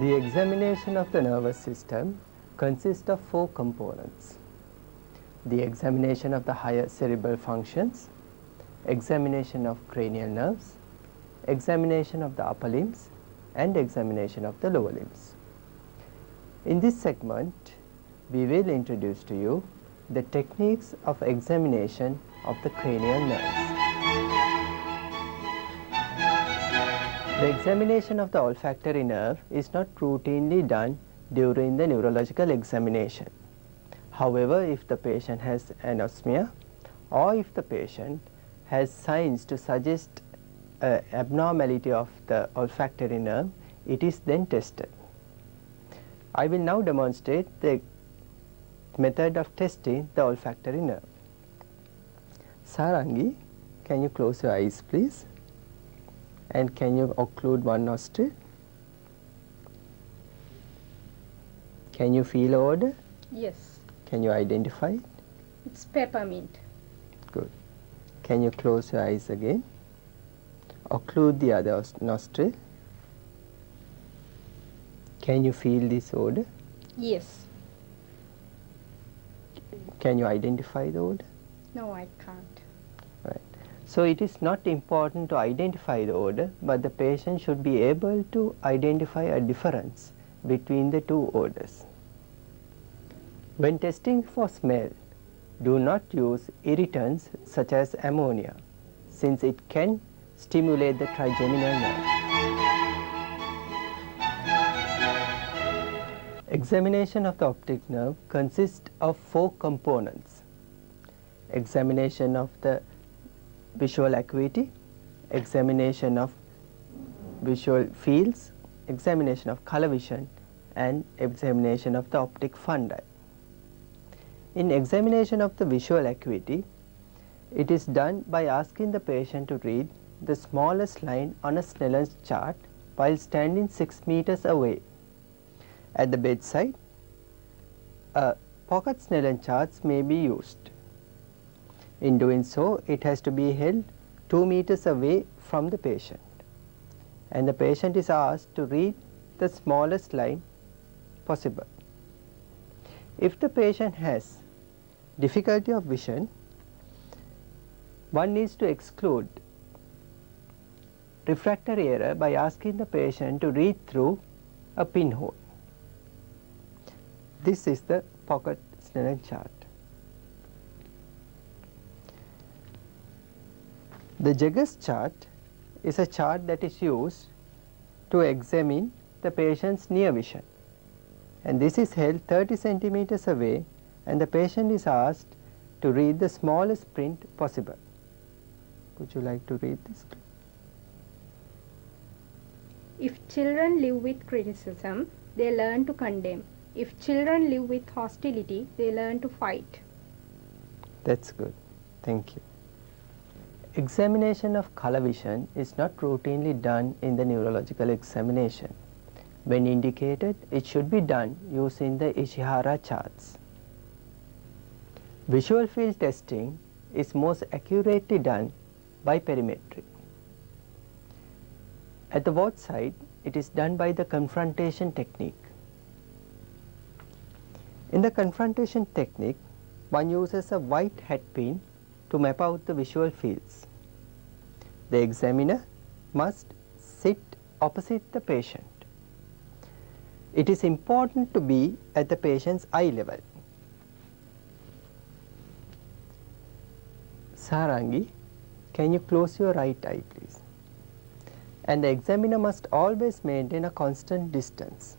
The examination of the nervous system consists of four components: the examination of the higher cerebral functions, examination of cranial nerves, examination of the upper limbs, and examination of the lower limbs. In this segment, we will introduce to you the techniques of examination of the cranial nerves. The examination of the olfactory nerve is not routinely done during the neurological examination. However, if the patient has anosmia or if the patient has signs to suggest abnormality of the olfactory nerve, it is then tested. I will now demonstrate the method of testing the olfactory nerve. Sarangi, can you close your eyes please? And can you occlude one nostril? Can you feel odor? Yes, Can you identify it? it's peppermint. Good. Can you close your eyes again? Occlude the other nostril. Can you feel this odor? Yes. Can you identify the odor? No, I can't. Right. So it is not important to identify the odor, but the patient should be able to identify a difference between the two odors. When testing for smell, do not use irritants such as ammonia, since it can stimulate the trigeminal nerve. Examination of the optic nerve consists of four components: examination of the visual acuity, examination of visual fields, examination of color vision, and examination of the optic fundi. In examination of the visual acuity, it is done by asking the patient to read the smallest line on a Snellen's chart while standing 6 meters away. At the bedside, pocket Snellen charts may be used. In doing so, it has to be held 2 meters away from the patient, and the patient is asked to read the smallest line possible. If the patient has difficulty of vision, one needs to exclude refractory error by asking the patient to read through a pinhole. This is the pocket Snellen chart. The Jaggers chart is a chart that is used to examine the patient's near vision, and this is held 30 centimeters away, and the patient is asked to read the smallest print possible. Would you like to read this? If children live with criticism, they learn to condemn. If children live with hostility, they learn to fight. That's good. Thank you. Examination of color vision is not routinely done in the neurological examination. When indicated, it should be done using the Ishihara charts. Visual field testing is most accurately done by perimetry. At the ward side, it is done by the confrontation technique. In the confrontation technique, one uses a white hat pin to map out the visual fields. The examiner must sit opposite the patient. It is important to be at the patient's eye level. Sarangi, can you close your right eye please? And the examiner must always maintain a constant distance.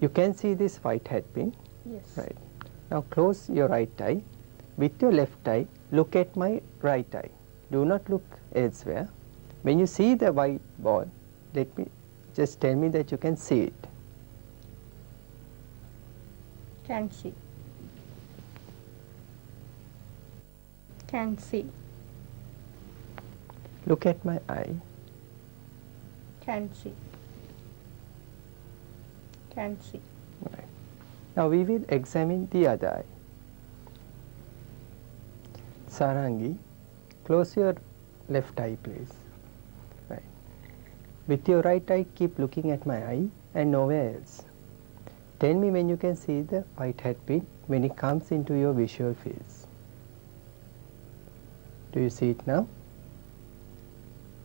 You can see this white hat pin. Yes. Right. Now close your right eye. With your left eye, look at my right eye. Do not look elsewhere. When you see the white ball, just tell me that you can see it. Can see. Can see. Look at my eye. Can see. Can see. Right. Now we will examine the other eye. Sarangi, close your left eye please. Right. With your right eye, keep looking at my eye and nowhere else. Tell me when you can see the white hat pin when it comes into your visual fields. Do you see it now?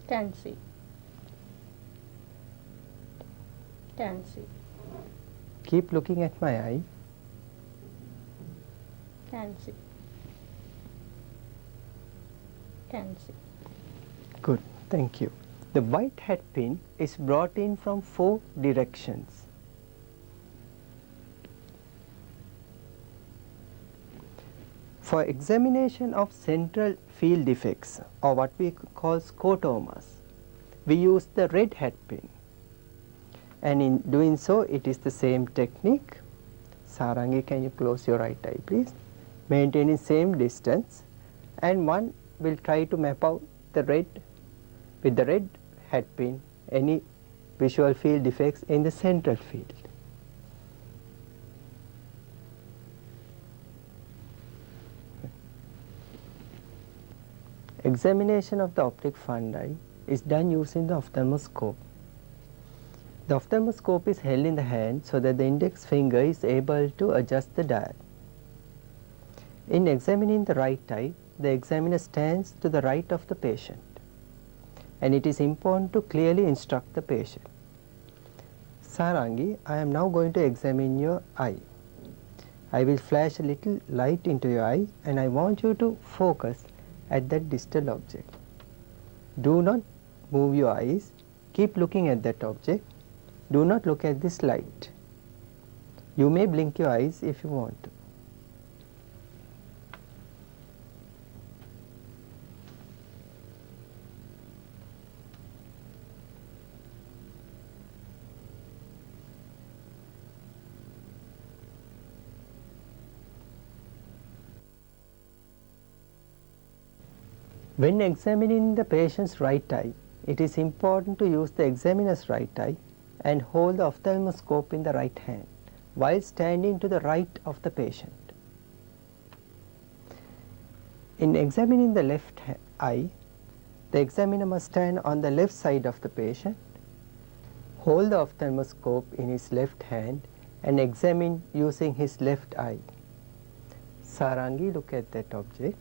Can see. Can see. Keep looking at my eye. Can see. Can see. Good, thank you. The white hat pin is brought in from 4 directions. For examination of central field defects, or what we call scotomas, we use the red hat pin. And in doing so, it is the same technique. Sarangi, can you close your right eye, please? Maintaining same distance, and one will try to map out the red, with the red hat pin, any visual field defects in the central field. Examination of the optic fundi is done using the ophthalmoscope. The ophthalmoscope is held in the hand so that the index finger is able to adjust the dial. In examining the right eye, the examiner stands to the right of the patient, and it is important to clearly instruct the patient. Sarangi, I am now going to examine your eye. I will flash a little light into your eye, and I want you to focus at that distal object. Do not move your eyes. Keep looking at that object. Do not look at this light. You may blink your eyes if you want to. When examining the patient's right eye, it is important to use the examiner's right eye and hold the ophthalmoscope in the right hand while standing to the right of the patient. In examining the left eye, the examiner must stand on the left side of the patient, hold the ophthalmoscope in his left hand, and examine using his left eye. Sarangi, look at that object.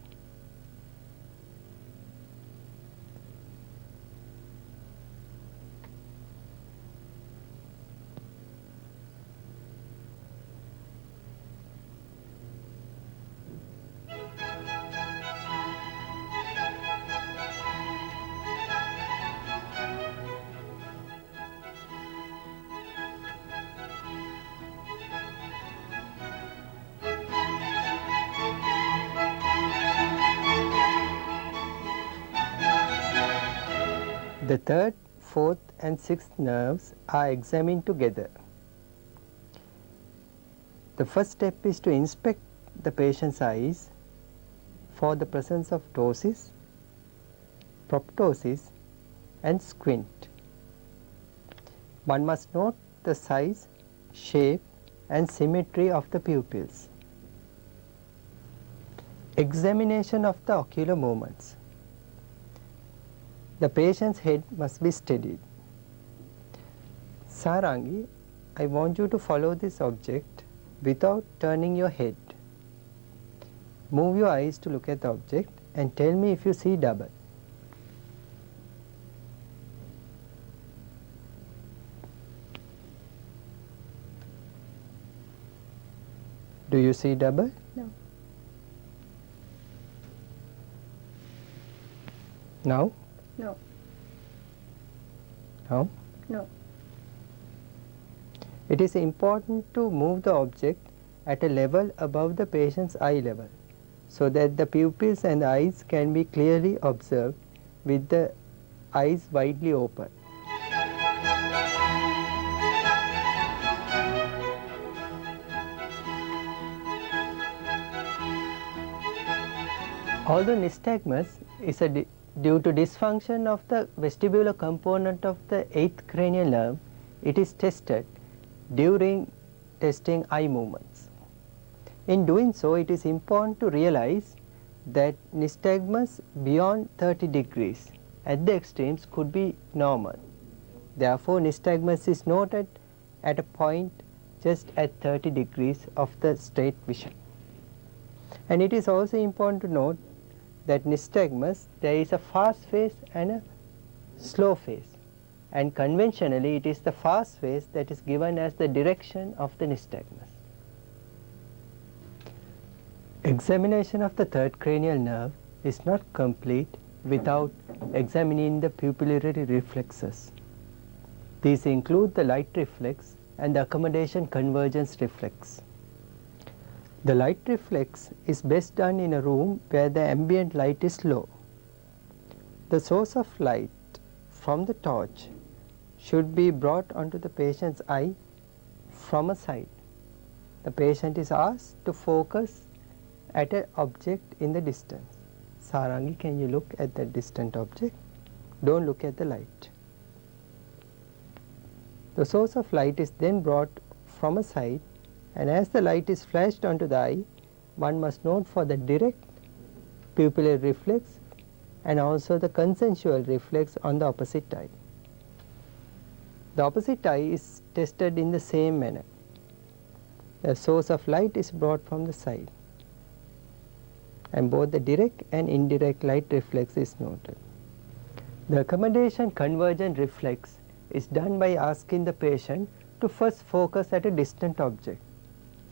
The third, fourth and sixth nerves are examined together. The first step is to inspect the patient's eyes for the presence of ptosis, proptosis and squint. One must note the size, shape and symmetry of the pupils. Examination of the ocular movements. The patient's head must be steadied. Sarangi, I want you to follow this object without turning your head. Move your eyes to look at the object and tell me if you see double. Do you see double? No. Now? No. Now? No. It is important to move the object at a level above the patient's eye level so that the pupils and eyes can be clearly observed with the eyes widely open. Although nystagmus is due to dysfunction of the vestibular component of the 8th cranial nerve, it is tested during testing eye movements. In doing so, it is important to realize that nystagmus beyond 30 degrees at the extremes could be normal. Therefore, nystagmus is noted at a point just at 30 degrees of the straight vision. And it is also important to note that nystagmus, there is a fast phase and a slow phase, and conventionally it is the fast phase that is given as the direction of the nystagmus. Examination of the third cranial nerve is not complete without examining the pupillary reflexes. These include the light reflex and the accommodation convergence reflex. The light reflex is best done in a room where the ambient light is low. The source of light from the torch should be brought onto the patient's eye from a side. The patient is asked to focus at an object in the distance. Sarangi, can you look at the distant object? Don't look at the light. The source of light is then brought from a side, and as the light is flashed onto the eye, one must note for the direct pupillary reflex and also the consensual reflex on the opposite eye. The opposite eye is tested in the same manner. The source of light is brought from the side, and both the direct and indirect light reflex is noted. The accommodation convergent reflex is done by asking the patient to first focus at a distant object.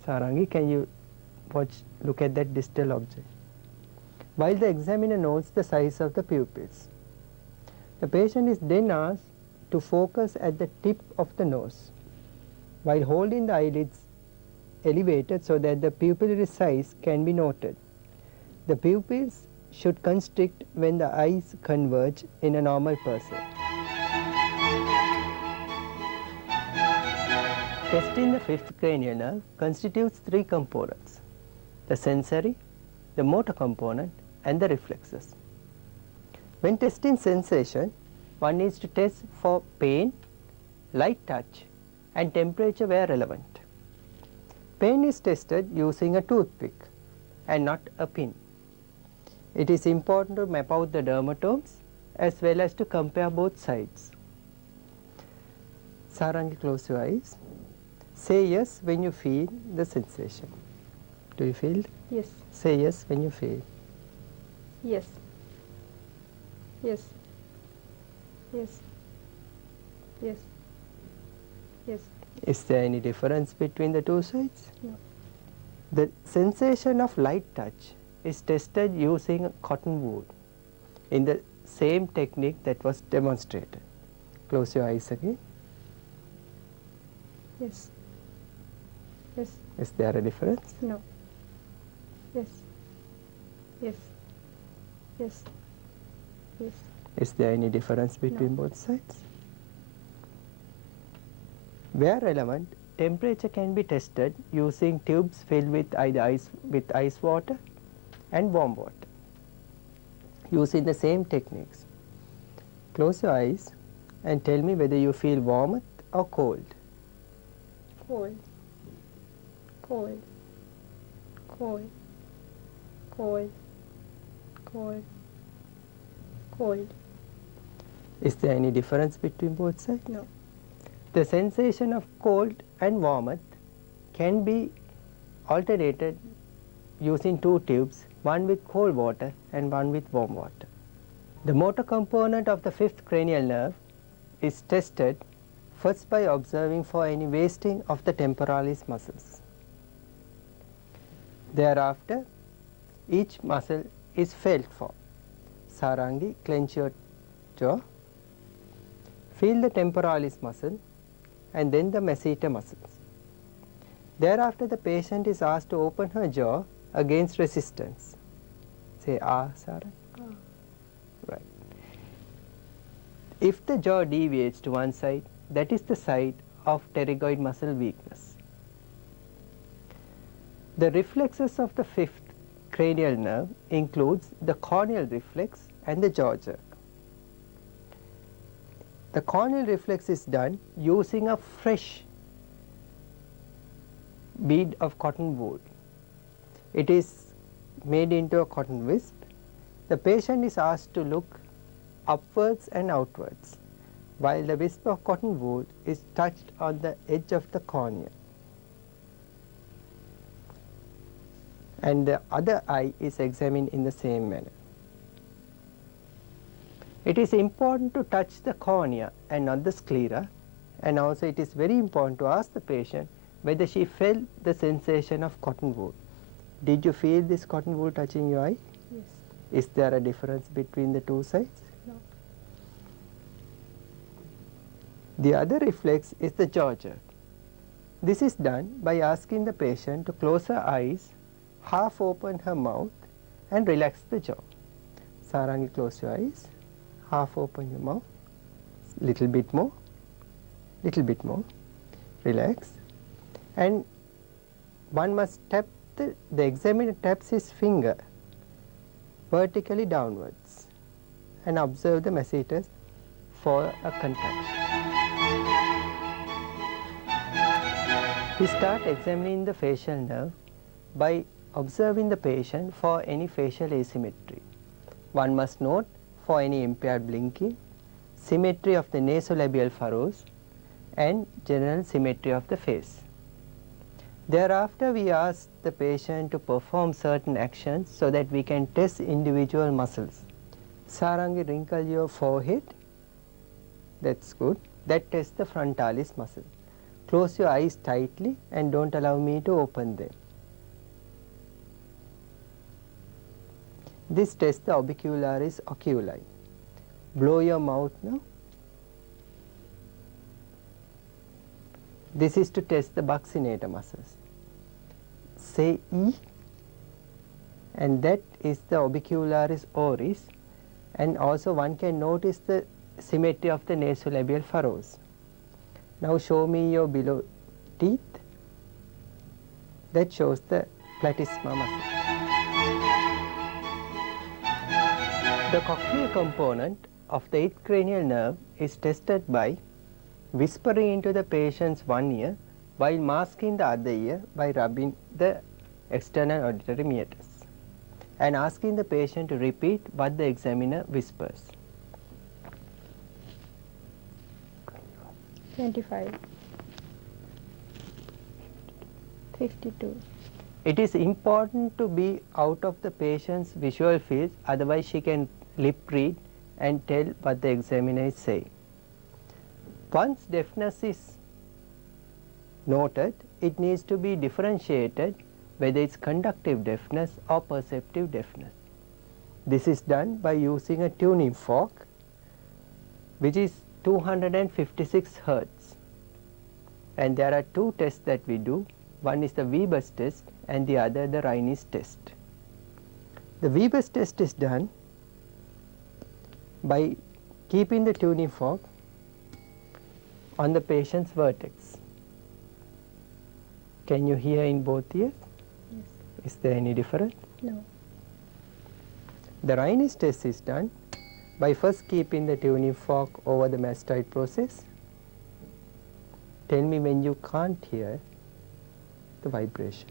Sarangi, can you look at that distal object? While the examiner notes the size of the pupils. The patient is then asked to focus at the tip of the nose while holding the eyelids elevated so that the pupillary size can be noted. The pupils should constrict when the eyes converge in a normal person. Testing the fifth cranial nerve constitutes three components: the sensory, the motor component, and the reflexes. When testing sensation, one needs to test for pain, light touch, and temperature where relevant. Pain is tested using a toothpick and not a pin. It is important to map out the dermatomes as well as to compare both sides. Sarangi, close your eyes. Say yes when you feel the sensation. Do you feel? Yes. Say yes when you feel. Yes. Yes. Yes. Yes. Yes. Is there any difference between the two sides? No. The sensation of light touch is tested using cotton wool in the same technique that was demonstrated. Close your eyes again. Yes. Yes. Is there a difference? No. Yes. Yes. Yes. Yes. Is there any difference between No. both sides? Where relevant, temperature can be tested using tubes filled with either ice water and warm water using the same techniques. Close your eyes and tell me whether you feel warmth or cold. Cold. Cold. Cold. Cold. Cold. Cold. Is there any difference between both sides? No. The sensation of cold and warmth can be alternated using two tubes, one with cold water and one with warm water. The motor component of the fifth cranial nerve is tested first by observing for any wasting of the temporalis muscles. Thereafter, each muscle is felt for. Sarangi, clench your jaw. Feel the temporalis muscle and then the masseter muscles. Thereafter, the patient is asked to open her jaw against resistance. Say ah, Sarang. Ah. Right. If the jaw deviates to one side, that is the side of pterygoid muscle weakness. The reflexes of the fifth cranial nerve includes the corneal reflex and the jaw jerk. The corneal reflex is done using a fresh bead of cotton wool. It is made into a cotton wisp. The patient is asked to look upwards and outwards. while the wisp of cotton wool is touched on the edge of the cornea. And the other eye is examined in the same manner. It is important to touch the cornea and not the sclera, and also it is very important to ask the patient whether she felt the sensation of cotton wool. Did you feel this cotton wool touching your eye? Yes. Is there a difference between the two sides? No. The other reflex is the jaw jerk. This is done by asking the patient to close her eyes, half open her mouth and relax the jaw. Sarangi, close your eyes, half open your mouth, little bit more, relax, and one must tap the examiner taps his finger vertically downwards and observe the masseter for a contraction. We start examining the facial nerve by observing the patient for any facial asymmetry. One must note for any impaired blinking, symmetry of the nasolabial furrows, and general symmetry of the face. Thereafter, we ask the patient to perform certain actions so that we can test individual muscles. Sarangi, wrinkle your forehead. That's good. That tests the frontalis muscle. Close your eyes tightly and don't allow me to open them. This tests the orbicularis oculi. Blow your mouth now. This is to test the buccinator muscles. Say E, and that is the orbicularis oris, and also one can notice the symmetry of the nasolabial furrows. Now show me your below teeth. That shows the platysma muscle. The cochlear component of the eighth cranial nerve is tested by whispering into the patient's one ear while masking the other ear by rubbing the external auditory meatus and asking the patient to repeat what the examiner whispers. 25. 52. It is important to be out of the patient's visual field, otherwise she can lip read and tell what the examiner is saying. Once deafness is noted, it needs to be differentiated whether it's conductive deafness or perceptive deafness. This is done by using a tuning fork which is 256 Hertz, and there are two tests that we do. One is the Weber's test and the other the Rayner's test. The Weber's test is done by keeping the tuning fork on the patient's vertex. Can you hear in both ears? Yes. Is there any difference? No. The Rayner's test is done by first keeping the tuning fork over the mastoid process. Tell me when you can't hear the vibration.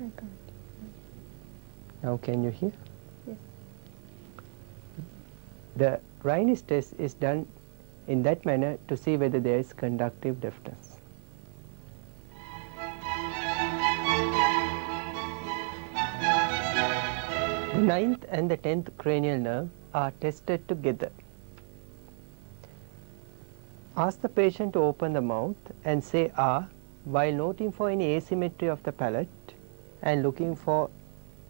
I can't. Now can you hear? Yes. The Rayner's test is done in that manner to see whether there is conductive deafness. The 9th and the 10th cranial nerve are tested together. Ask the patient to open the mouth and say "ah" while noting for any asymmetry of the palate and looking for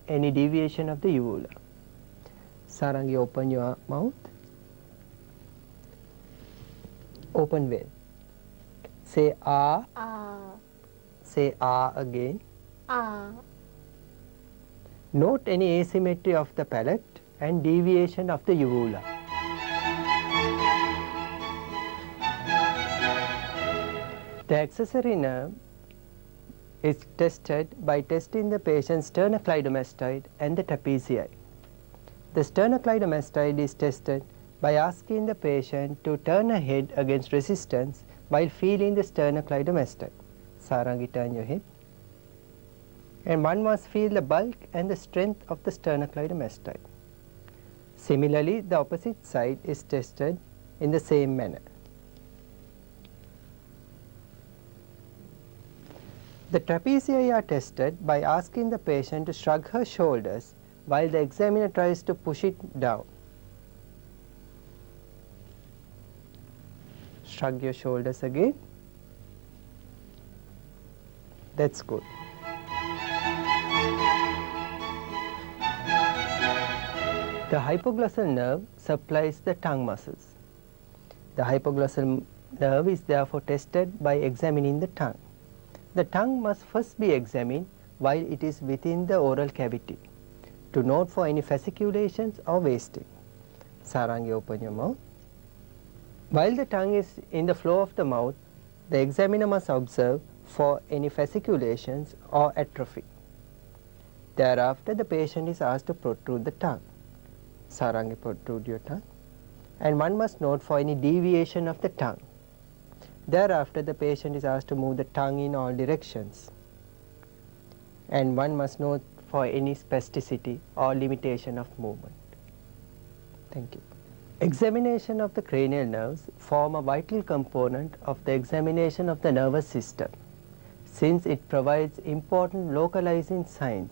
any deviation of the uvula. Sarangi, open your mouth. Open well. Say "ah." Say "ah" again. Note any asymmetry of the palate and deviation of the uvula. The accessory nerve is tested by testing the patient's sternocleidomastoid and the trapezius. The sternocleidomastoid is tested by asking the patient to turn her head against resistance while feeling the sternocleidomastoid. Sarangi, turn your head. And one must feel the bulk and the strength of the sternocleidomastoid. Similarly, the opposite side is tested in the same manner. The trapeziae are tested by asking the patient to shrug her shoulders while the examiner tries to push it down. Shrug your shoulders again. That's good. The hypoglossal nerve supplies the tongue muscles. The hypoglossal nerve is therefore tested by examining the tongue. The tongue must first be examined while it is within the oral cavity to note for any fasciculations or wasting. Sarangi, open your mouth. While the tongue is in the floor of the mouth, the examiner must observe for any fasciculations or atrophy. Thereafter, the patient is asked to protrude the tongue. Sarangi, protrude your tongue. And one must note for any deviation of the tongue. Thereafter, the patient is asked to move the tongue in all directions. And one must note for any spasticity or limitation of movement. Thank you. Examination of the cranial nerves form a vital component of the examination of the nervous system, since it provides important localizing signs